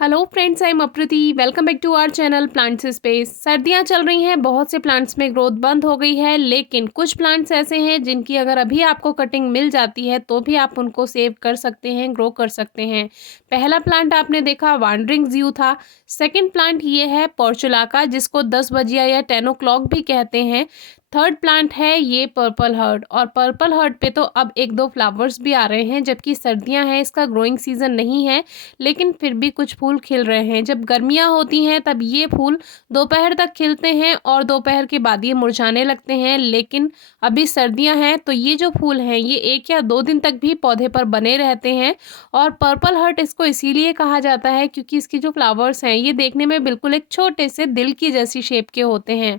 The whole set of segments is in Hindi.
हेलो फ्रेंड्स, आई एम अप्रति। Welcome back to our channel plants space. सर्दियां चल रही हैं, बहुत से प्लांट्स में ग्रोथ बंद हो गई है, लेकिन कुछ प्लांट्स ऐसे हैं जिनकी अगर अभी आपको कटिंग मिल जाती है तो भी आप उनको सेव कर सकते हैं, ग्रो कर सकते हैं। पहला प्लांट आपने देखा वांडरिंग ज़्यू था। सेकंड प्लांट ये है पोर्चुलाका, जिसको 10 बजिया या 10 o'clock भी कहते हैं। थर्ड प्लांट है ये पर्पल हर्ट, और पर्पल हर्ट पे तो अब एक दो फ्लावर्स भी आ रहे हैं, जबकि सर्दियां हैं, इसका ग्रोइंग सीजन नहीं है, लेकिन फिर भी कुछ फूल खिल रहे हैं। जब गर्मियां होती हैं तब ये फूल दोपहर तक खिलते हैं और दोपहर के बाद ये मुरझाने लगते हैं, लेकिन अभी सर्दियां हैं तो ये जो फूल हैं ये 1 या 2 दिन तक भी पौधे पर बने रहते हैं। और पर्पल हर्ट इसको इसीलिए कहा जाता है क्योंकि इसकी जो फ्लावर्स हैं ये देखने में बिल्कुल एक छोटे से दिल की जैसी शेप के होते हैं,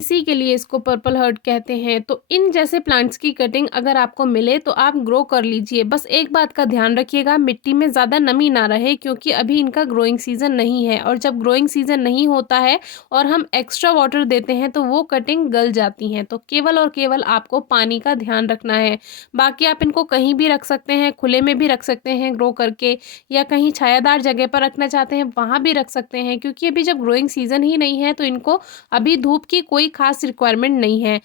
इसी के लिए इसको पर्पल हर्ट कहते हैं। तो इन जैसे प्लांट्स की कटिंग अगर आपको मिले तो आप ग्रो कर लीजिए। बस एक बात का ध्यान रखिएगा, मिट्टी में ज़्यादा नमी ना रहे, क्योंकि अभी इनका ग्रोइंग सीजन नहीं है, और जब ग्रोइंग सीजन नहीं होता है और हम एक्स्ट्रा वाटर देते हैं तो वो कटिंग गल जाती हैं। तो केवल और केवल आपको पानी का ध्यान रखना है। बाकी आप इनको कहीं भी रख सकते हैं, खुले में भी रख सकते हैं ग्रो करके, या कहीं छायादार जगह पर रखना चाहते हैं वहाँ भी रख सकते हैं, क्योंकि अभी जब ग्रोइंग सीजन ही नहीं है तो इनको अभी धूप की कोई खास रिक्वायरमेंट नहीं है।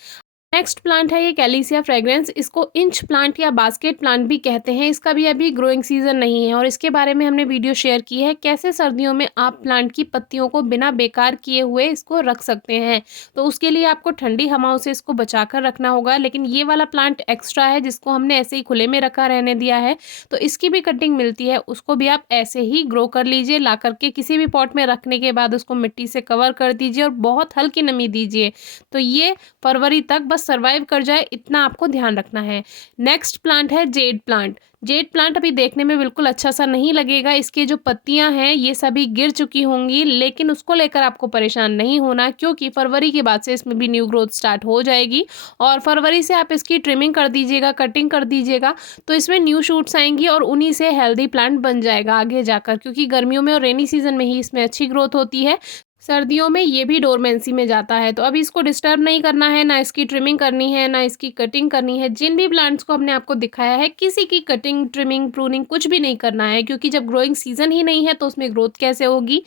नेक्स्ट प्लांट है ये कैलिसिया फ्रेग्रेंस। इसको इंच प्लांट या बास्केट प्लांट भी कहते हैं। इसका भी अभी ग्रोइंग सीजन नहीं है, और इसके बारे में हमने वीडियो शेयर की है कैसे सर्दियों में आप प्लांट की पत्तियों को बिना बेकार किए हुए इसको रख सकते हैं। तो उसके लिए आपको ठंडी हवाओं से इसको बचा कर रखना होगा। लेकिन ये वाला प्लांट एक्स्ट्रा है जिसको हमने ऐसे ही खुले में रखा रहने दिया है, तो इसकी भी कटिंग मिलती है, उसको भी आप ऐसे ही ग्रो कर लीजिए। ला करके किसी भी पॉट में रखने के बाद उसको मिट्टी से कवर कर दीजिए और बहुत हल्की नमी दीजिए, तो ये फरवरी तक बस सर्वाइव कर जाए, इतना आपको ध्यान रखना है। नेक्स्ट प्लांट है जेड प्लांट। जेड प्लांट अभी देखने में बिल्कुल अच्छा सा नहीं लगेगा, इसकी जो पत्तियां हैं ये सभी गिर चुकी होंगी, लेकिन उसको लेकर आपको परेशान नहीं होना, क्योंकि फरवरी के बाद से इसमें भी न्यू ग्रोथ स्टार्ट हो जाएगी। और फरवरी से आप इसकी ट्रिमिंग कर दीजिएगा, कटिंग कर दीजिएगा, तो इसमें न्यू शूट्स आएंगी और उन्हीं से हेल्दी प्लांट बन जाएगा आगे जाकर, क्योंकि गर्मियों में और रेनी सीजन में ही इसमें अच्छी ग्रोथ होती है। सर्दियों में ये भी डोरमेंसी में जाता है, तो अभी इसको डिस्टर्ब नहीं करना है, ना इसकी ट्रिमिंग करनी है, ना इसकी कटिंग करनी है। जिन भी प्लांट्स को हमने आपको दिखाया है किसी की कटिंग, ट्रिमिंग, प्रूनिंग कुछ भी नहीं करना है, क्योंकि जब ग्रोइंग सीजन ही नहीं है तो उसमें ग्रोथ कैसे होगी।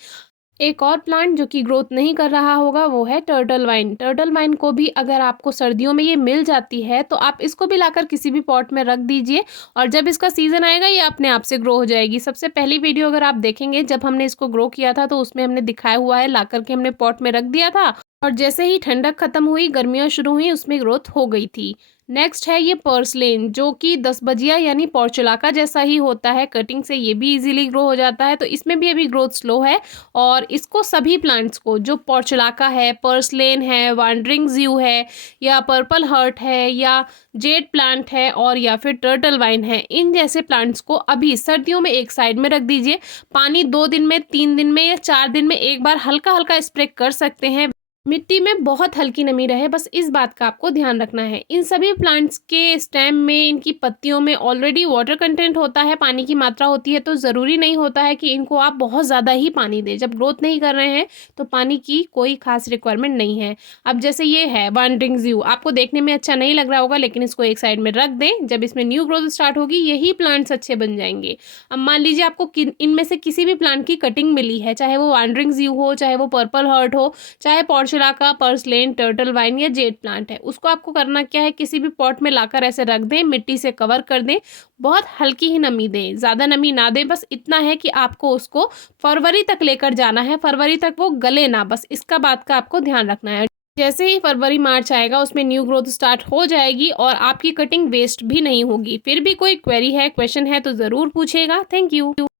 एक और प्लांट जो कि ग्रोथ नहीं कर रहा होगा वो है टर्टल वाइन। टर्टल वाइन को भी अगर आपको सर्दियों में ये मिल जाती है तो आप इसको भी लाकर किसी भी पॉट में रख दीजिए, और जब इसका सीजन आएगा ये अपने आप से ग्रो हो जाएगी। सबसे पहली वीडियो अगर आप देखेंगे जब हमने इसको ग्रो किया था तो उसमें हमने दिखाया हुआ है, ला करके हमने पॉट में रख दिया था, और जैसे ही ठंडक खत्म हुई, गर्मियाँ शुरू हुई, उसमें ग्रोथ हो गई थी। नेक्स्ट है ये पर्सलेन, जो कि 10 बजिया यानी पोर्चुलाका जैसा ही होता है, कटिंग से ये भी इजीली ग्रो हो जाता है, तो इसमें भी अभी ग्रोथ स्लो है। और इसको सभी प्लांट्स को, जो पोर्चुलाका है, पर्सलेन है, वांडरिंग ज़्यू है, या पर्पल हर्ट है, या जेड प्लांट है, और या फिर टर्टल वाइन है, इन जैसे प्लांट्स को अभी सर्दियों में एक साइड में रख दीजिए। पानी 2 दिन में, 3 दिन में या 4 दिन में एक बार हल्का हल्का स्प्रे कर सकते हैं। मिट्टी में बहुत हल्की नमी रहे, बस इस बात का आपको ध्यान रखना है। इन सभी प्लांट्स के स्टेम में, इनकी पत्तियों में ऑलरेडी वाटर कंटेंट होता है, पानी की मात्रा होती है, तो ज़रूरी नहीं होता है कि इनको आप बहुत ज़्यादा ही पानी दें। जब ग्रोथ नहीं कर रहे हैं तो पानी की कोई खास रिक्वायरमेंट नहीं है। अब जैसे ये है वांडरिंग ज़्यू, आपको देखने में अच्छा नहीं लग रहा होगा, लेकिन इसको एक साइड में रख दें, जब इसमें न्यू ग्रोथ स्टार्ट होगी यही प्लांट्स अच्छे बन जाएंगे। अब मान लीजिए आपको इनमें से किसी भी प्लांट की कटिंग मिली है, चाहे वो वांडरिंग ज़्यू हो, चाहे वो पर्पल हर्ट हो, चाहे पोर्चुलाका, पर्सलेन, टर्टल वाइन या जेड प्लांट है, उसको आपको करना क्या है, किसी भी पॉट में लाकर ऐसे रख दें, मिट्टी से कवर कर दें, बहुत हल्की ही नमी दें, ज़्यादा नमी ना दें। बस इतना है कि आपको उसको फरवरी तक लेकर जाना है, फरवरी तक वो गले ना, बस इसका बात का आपको ध्यान रखना है। जैसे ही फरवरी मार्च आएगा उसमें न्यू ग्रोथ स्टार्ट हो जाएगी और आपकी कटिंग वेस्ट भी नहीं होगी। फिर भी कोई क्वेरी है, क्वेश्चन है तो ज़रूर पूछेगा। Thank you.